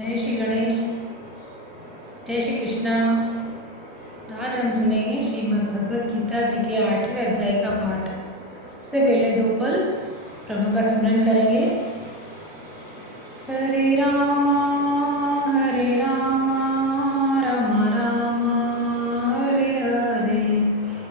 जय श्री गणेश। जय श्री कृष्णा। आज हम सुनेंगे श्रीमद् भगवद गीता जी के 8वें अध्याय का पाठ। उससे पहले 2 पल प्रभु का स्मरण करेंगे। हरे राम राम राम हरे हरे,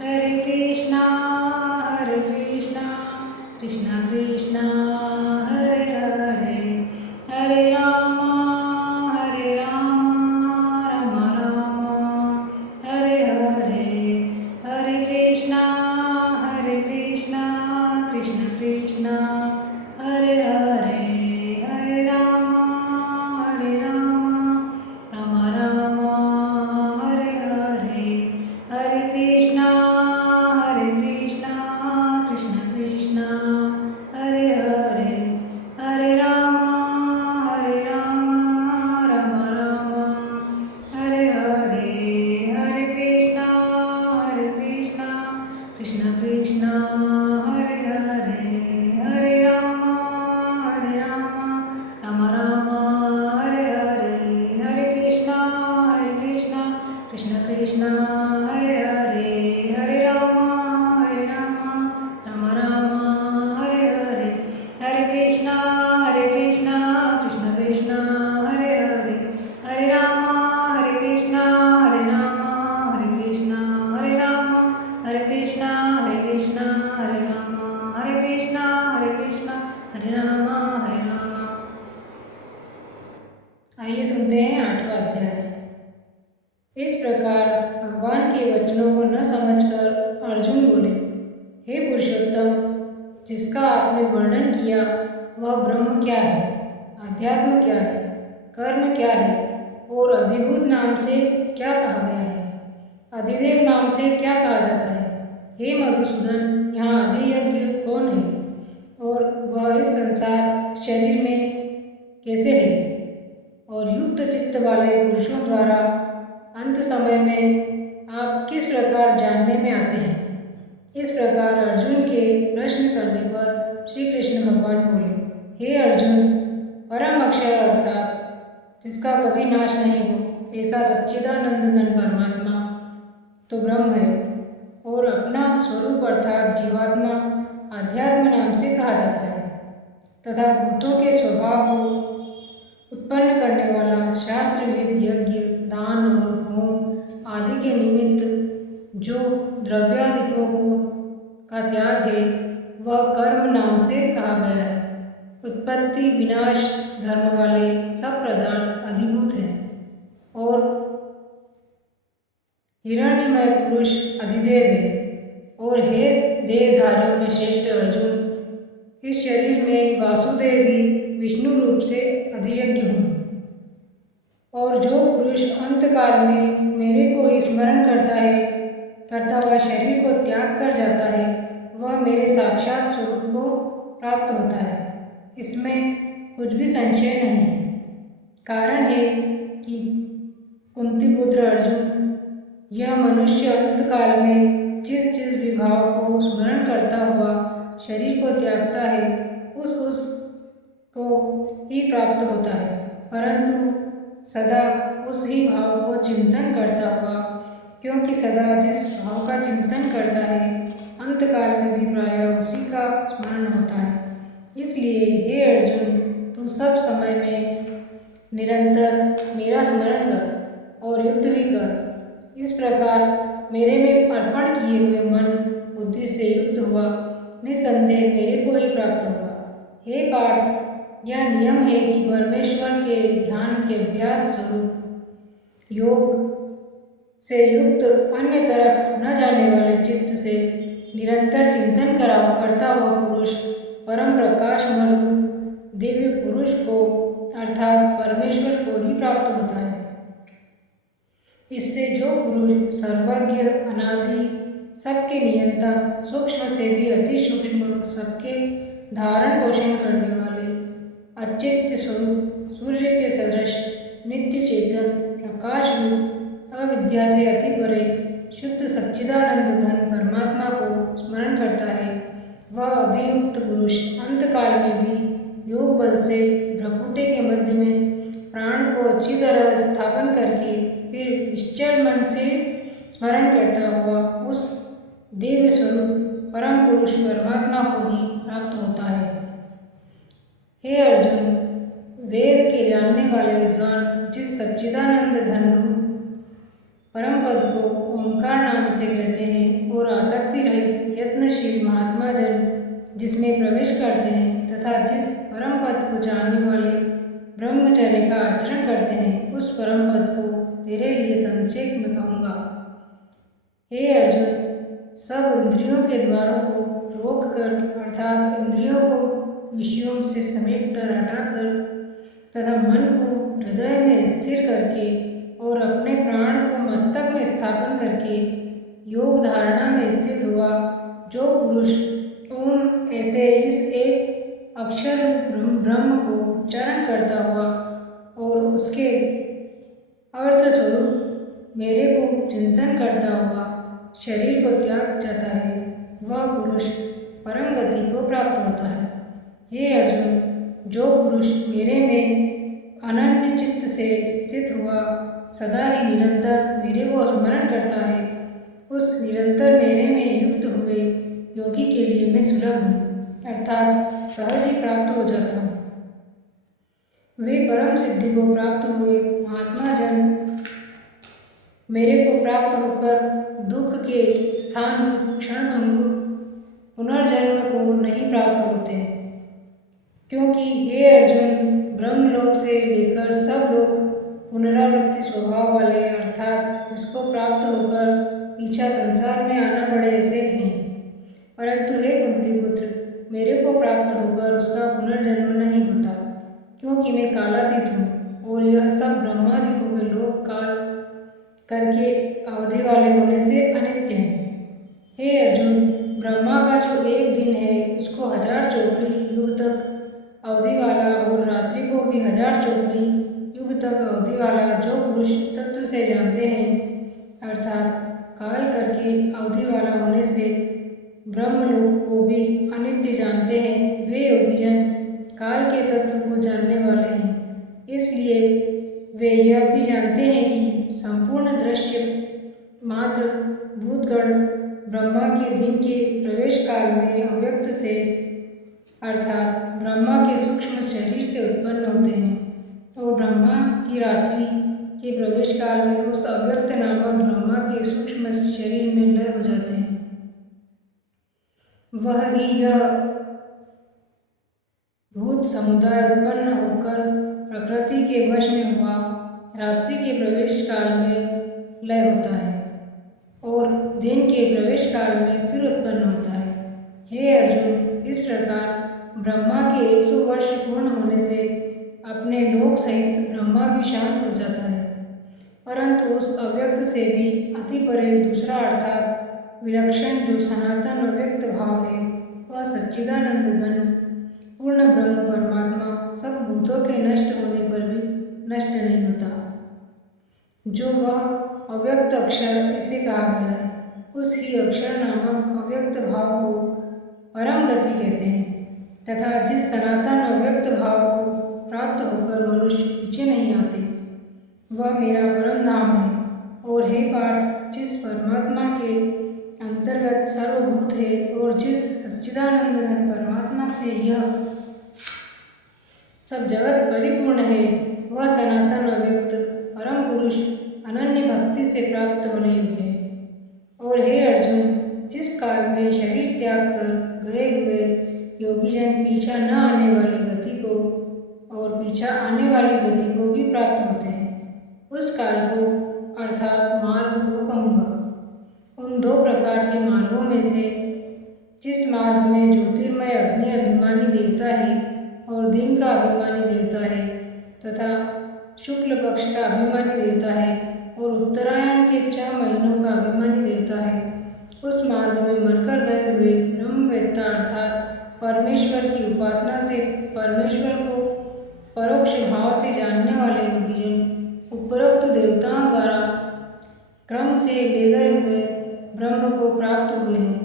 हरे कृष्णा कृष्णा कृष्णा हरे हरे, हरे राम राम राम हरे हरे, हरे कृष्णा कृष्ण कृष्णा हरे हरे, हरे राम राम राम हरे हरे, हरे कृष्णा कृष्ण कृष्णा हरे हरे, हरे राम राम राम हरे हरे, हरे कृष्णा कृष्ण कृष्णा हरे हरे, हरे राम राम राम हरे हरे, हरे कृष्णा कृष्ण कृष्णा हरे हरे, हरे राम राम राम हरे हरे, हरे कृष्णा कृष्ण कृष्णा हरे हरे, हरे राम हरे कृष्णा हरे कृष्णा हरे राम, हरे कृष्णा हरे राम, हरे कृष्णा हरे राम, हरे राम। आइए सुनते हैं 8वां अध्याय। इस प्रकार भगवान के वचनों को न समझकर अर्जुन बोले, हे पुरुषोत्तम, जिसका आपने वर्णन किया वह ब्रह्म क्या है, अध्यात्म क्या है, कर्म क्या है और अधिभूत नाम से क्या कहा गया है, अधिदेव नाम से क्या कहा जाता है। हे मधुसूदन, यहाँ अधियज्ञ कौन है और वह इस संसार शरीर में कैसे है, और युक्त चित्त वाले पुरुषों द्वारा अंत समय में आप किस प्रकार जानने में आते हैं। इस प्रकार अर्जुन के प्रश्न करने पर श्री कृष्ण भगवान बोले, हे अर्जुन, परम अक्षर अर्थात जिसका कभी नाश नहीं हो ऐसा सच्चिदानंद घन परमात्मा तो ब्रह्म है, और अपना स्वरूप अर्थात जीवात्मा अध्यात्म नाम से कहा जाता है, तथा भूतों के स्वभाव को उत्पन्न करने वाला शास्त्र वेद यज्ञ दान और होम आदि के निमित्त जो द्रव्यादिकों का त्याग है वह कर्म नाम से कहा गया है। उत्पत्ति विनाश धर्म वाले सब पदार्थ अधिभूत हैं, और हिरण्यमय पुरुष अधिदेव है। और हे देहधारियों में श्रेष्ठ अर्जुन, इस शरीर में वासुदेव ही विष्णु रूप से अधियज्ञ हूँ, और जो पुरुष अंतकाल में मेरे को ही स्मरण करता हुआ शरीर को त्याग कर जाता है वह मेरे साक्षात स्वरूप को प्राप्त होता है। इसमें कुछ भी संशय नहीं है। कारण है कि कुंती पुत्र अर्जुन, यह मनुष्य अंतकाल में जिस विभाव को स्मरण करता हुआ शरीर को त्यागता है उस को ही प्राप्त होता है, परंतु सदा उस ही भाव को चिंतन करता हुआ, क्योंकि सदा जिस भाव का चिंतन करता है अंतकाल में भी प्रायः उसी का स्मरण होता है। इसलिए हे अर्जुन, तू सब समय में निरंतर मेरा स्मरण कर और युद्ध भी कर। इस प्रकार मेरे में अर्पण किए हुए मन बुद्धि से युक्त हुआ निसंदेह मेरे को ही प्राप्त होगा। हे पार्थ, यह नियम है कि परमेश्वर के ध्यान के अभ्यास स्वरूप योग से युक्त अन्य तरफ न जाने वाले चित्त से निरंतर चिंतन करता हुआ पुरुष परम प्रकाशमय दिव्य पुरुष को अर्थात परमेश्वर को ही प्राप्त होता है। इससे जो पुरुष सर्वज्ञ अनादि सबके नियंता सूक्ष्म से भी अति सूक्ष्म सबके धारण पोषण करने वाले अचित्य स्वरूप सूर्य के सदृश नित्य चेतन प्रकाश रूप अविद्या से अति परे शुद्ध सच्चिदानंद घन परमात्मा को स्मरण करता है, वह अभियुक्त पुरुष अंतकाल में भी योग बल से भ्रकुटी के मध्य में प्राण अच्छी तरह स्थापन करके फिर निश्चल मन से स्मरण करता हुआ उस दिव्य स्वरूप परम पुरुष परमात्मा को ही प्राप्त होता है। हे अर्जुन, वेद के जानने वाले विद्वान जिस सच्चिदानंद घन रूप परम पद को ओंकार नाम से कहते हैं और आसक्ति रहित यत्नशील महात्मा जन जिसमें प्रवेश करते हैं तथा जिस परम पद को जानने वाले ब्रह्मचर्य का आचरण करते हैं, उस परम पद को तेरे लिए संक्षेप में कहूँगा। हे अर्जुन, सब इंद्रियों के द्वारों को रोककर अर्थात इंद्रियों को विषयों से समेट कर हटाकर तथा मन को हृदय में स्थिर करके और अपने प्राण को मस्तक में स्थापन करके योग धारणा में स्थित हुआ जो पुरुष ओम ऐसे इस एक अक्षर रूप ब्रह्म को उच्चारण करता हुआ और उसके अर्थ स्वरूप मेरे को चिंतन करता हुआ शरीर को त्याग जाता है, वह पुरुष परम गति को प्राप्त होता है। हे अर्जुन, जो पुरुष मेरे में अनन्य चित्त से स्थित हुआ सदा ही निरंतर मेरे को स्मरण करता है, उस निरंतर मेरे में युक्त हुए योगी के लिए मैं सुलभ हूँ अर्थात सहज ही प्राप्त हो जाता हूँ। वे परम सिद्धि को प्राप्त हुए महात्मा जन मेरे को प्राप्त होकर दुख के स्थान रूप क्षणभंगुर पुनर्जन्म को नहीं प्राप्त होते, क्योंकि हे अर्जुन, ब्रह्मलोक से लेकर सब लोग पुनरावृत्ति स्वभाव वाले अर्थात इसको प्राप्त होकर पीछा संसार में आना पड़े ऐसे हैं। परंतु हे कुंती पुत्र, मेरे को प्राप्त होकर उसका पुनर्जन्म नहीं होता, क्योंकि मैं कालातीत हूँ और यह सब ब्रह्मादिकों के लोक काल करके अवधि वाले होने से अनित्य हैं। हे अर्जुन, ब्रह्मा का जो एक दिन है उसको 1000 चौकड़ी युग तक अवधि वाला और रात्रि को भी 1000 चौकड़ी युग तक अवधि वाला जो पुरुष तत्व से जानते हैं अर्थात काल करके अवधि वाला होने से ब्रह्मलोक को भी अनित्य जानते हैं, वे योगीजन काल के तत्व को जानने वाले हैं। इसलिए वे यह भी जानते हैं कि संपूर्ण दृश्य मात्र भूतगण ब्रह्मा के दिन के प्रवेश काल में अव्यक्त से अर्थात ब्रह्मा के सूक्ष्म शरीर से उत्पन्न होते हैं और ब्रह्मा की रात्रि के प्रवेश काल में उस अव्यक्त नामक ब्रह्मा के सूक्ष्म शरीर में लय हो जाते हैं। वह ही यह भूत समुदाय उत्पन्न होकर प्रकृति के वश में हुआ रात्रि के प्रवेश काल में लय होता है और दिन के प्रवेश काल में फिर उत्पन्न होता है। हे अर्जुन, इस प्रकार ब्रह्मा के 100 वर्ष पूर्ण होने से अपने लोक सहित ब्रह्मा भी शांत हो जाता है, परंतु उस अव्यक्त से भी अति परे दूसरा अर्थात विलक्षण जो सनातन अव्यक्त भाव है, वह सच्चिदानंद घन पूर्ण ब्रह्म परमात्मा सब भूतों के नष्ट होने पर भी नष्ट नहीं होता, जो वह अव्यक्त अक्षर ऐसे कहा गया है। उस ही अक्षर नामक अव्यक्त भाव को परम गति कहते हैं तथा जिस सनातन अव्यक्त भाव को प्राप्त होकर मनुष्य पीछे नहीं आते, वह मेरा परम धाम है। और हे पार्थ, जिस परमात्मा के अंतर्गत सर्वभूत है और जिस सच्चिदानंद घन परमात्मा से यह सब जगत परिपूर्ण है, वह सनातन अव्यक्त परम पुरुष अनन्य भक्ति से प्राप्त होने योग्य है। और हे अर्जुन, जिस काल में शरीर त्याग कर गए हुए योगीजन पीछा न आने वाली गति को और पीछा आने वाली गति को भी प्राप्त होते हैं, उस काल को अर्थात मार्ग को कहूँगा। उन 2 प्रकार के मार्गों में से जिस मार्ग में ज्योतिर्मय अग्नि अभिमानी देवता है और दिन का अभिमानी देवता है तथा शुक्ल पक्ष का अभिमानी देवता है और उत्तरायण के 6 महीनों का अभिमानी देवता है, उस मार्ग में मरकर गए हुए ब्रह्मवेत्ता अर्थात परमेश्वर की उपासना से परमेश्वर को परोक्ष भाव से जानने वाले योगीजन उपरोक्त देवताओं द्वारा क्रम से ले गए हुए ब्रह्म को प्राप्त हुए हैं।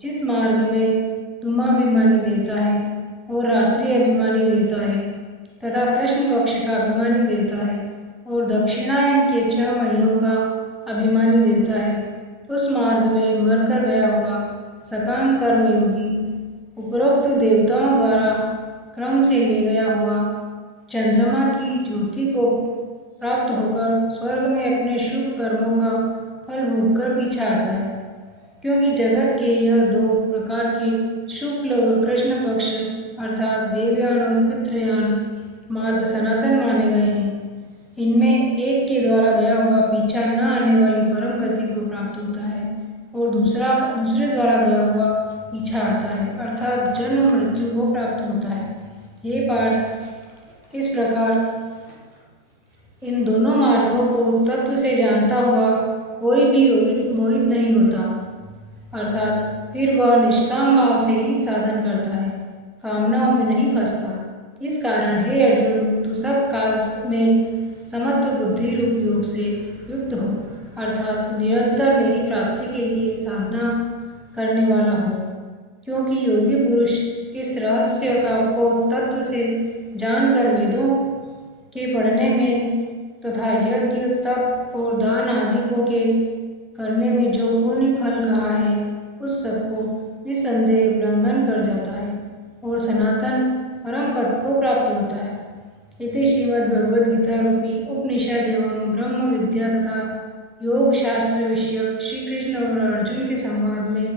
जिस मार्ग में धूमाभिमानी देवता है और रात्रि अभिमानी देवता है तथा कृष्ण पक्ष का अभिमानी देवता है दक्षिणायन के 6 महीनों का अभिमानी देवता है। उस मार्ग में मरकर गया हुआ सकाम कर्मयोगी उपरोक्त देवताओं द्वारा क्रम से ले गया हुआ चंद्रमा की ज्योति को प्राप्त होकर स्वर्ग में अपने शुभ कर्मों का फल भोगकर पीछा आता है। क्योंकि जगत के यह 2 प्रकार के शुक्ल और कृष्ण पक्ष अर्थात देवयान और पितृयान मार्ग सनातन माने गए हैं। इनमें एक के द्वारा गया हुआ पीछा न आने वाली परम गति को प्राप्त होता है और दूसरे द्वारा गया हुआ पीछा आता है अर्थात जन्म मृत्यु को प्राप्त होता है। ये पाठ इस प्रकार इन दोनों मार्गों को तत्व से जानता हुआ कोई भी मोहित नहीं होता, अर्थात फिर वह निष्काम भाव से ही साधन करता है, कामनाओं में नहीं फंसता। इस कारण हे अर्जुन, तू सब काल में समत्व बुद्धि रूप योग से युक्त हो, अर्थात निरंतर मेरी प्राप्ति के लिए साधना करने वाला हो। क्योंकि योगी पुरुष इस रहस्य को तत्व से जानकर वेदों के पढ़ने में तथा यज्ञ तप और दान आदि को के करने में जो पुण्य फल कहा है उस सबको निसंदेह उल्लंघन कर जाता है और सनातन परम पद को प्राप्त होता है। इति श्रीमद्भगवद्गीता रूपी उपनिषद एवं ब्रह्म विद्या तथा योग शास्त्र विषयक श्री कृष्ण और अर्जुन के संवाद में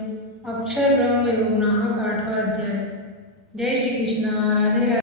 अक्षर ब्रह्म योग नामक 8वां अध्याय। जय श्री कृष्ण। राधे राधे।